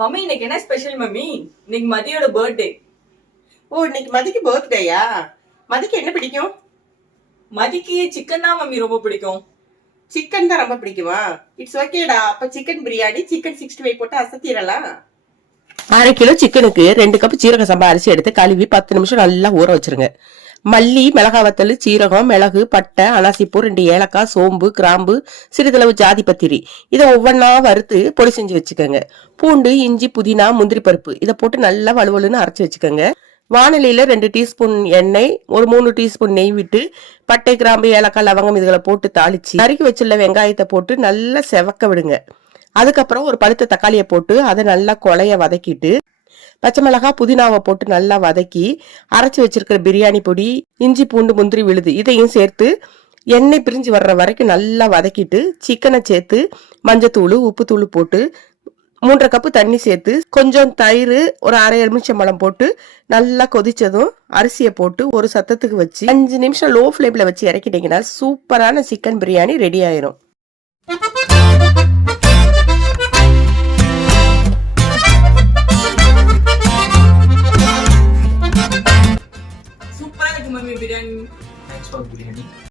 Mummy இன்னைக்கு என்ன special mummy? இன்னைக்கு மதியோட பர்த்டே. ஓ, இன்னைக்கு மதிக்கு பர்த்டேயா? மதிக்கு என்ன பிடிக்கும்? மதிக்கு சிக்கன் தான் மம்மி ரொம்ப பிடிக்கும். சிக்கன் தான் ரொம்ப பிடிக்குமா? இட்ஸ் ஓகேடா. அப்ப சிக்கன் பிரியாணி, சிக்கன் 65 போட்டு அசத்திரலாம். 1/2 கிலோ சிக்கனுக்கு 2 கப் சீரக சம்பா அரிசி எடுத்து கழுவி 10 நிமிஷம் நல்லா ஊற வச்சிருங்க. மல்லி, மிளகா வத்தல், சீரகம், மிளகு, பட்டை, அனாசிப்பூ, 2 ஏலக்காய், சோம்பு, கிராம்பு, சிறிதளவு ஜாதி பத்திரி இதை ஒவ்வொன்னா வறுத்து பொடி செஞ்சு வச்சுக்கோங்க. பூண்டு, இஞ்சி, புதினா, முந்திரி பருப்பு இதை போட்டு நல்லா வலுவலுன்னு அரைச்சு வச்சுக்கோங்க. வானிலையில 2 டீஸ்பூன் எண்ணெய், ஒரு 3 டீஸ்பூன் நெய் விட்டு பட்டை, கிராம்பு, ஏலக்காய், லவங்கம் இதுகளை போட்டு தாளிச்சு நறுக்கி வச்சுள்ள வெங்காயத்தை போட்டு நல்லா செவக்க விடுங்க. அதுக்கப்புறம் ஒரு பழுத்த தக்காளியை போட்டு அதை நல்லா கொலைய வதக்கிட்டு பச்சை மிளகா, புதினாவை போட்டு நல்லா வதக்கி அரைச்சி வச்சிருக்கிற பிரியாணி பொடி, இஞ்சி, பூண்டு, முந்திரி விழுது இதையும் சேர்த்து எண்ணெய் பிரிஞ்சு வர்ற வரைக்கும் நல்லா வதக்கிட்டு சிக்கனை சேர்த்து மஞ்சத்தூள், உப்புத்தூள் போட்டு 3 கப்பு தண்ணி சேர்த்து கொஞ்சம் தயிர், ஒரு 1/2 எலுமிச்சம்பழம் போட்டு நல்லா கொதிச்சதும் அரிசியை போட்டு ஒரு சத்தத்துக்கு வச்சு 5 நிமிஷம் லோ ஃபிளேம்ல வச்சு இறக்கிட்டீங்கன்னா சூப்பரான சிக்கன் பிரியாணி ரெடி ஆயிரும்.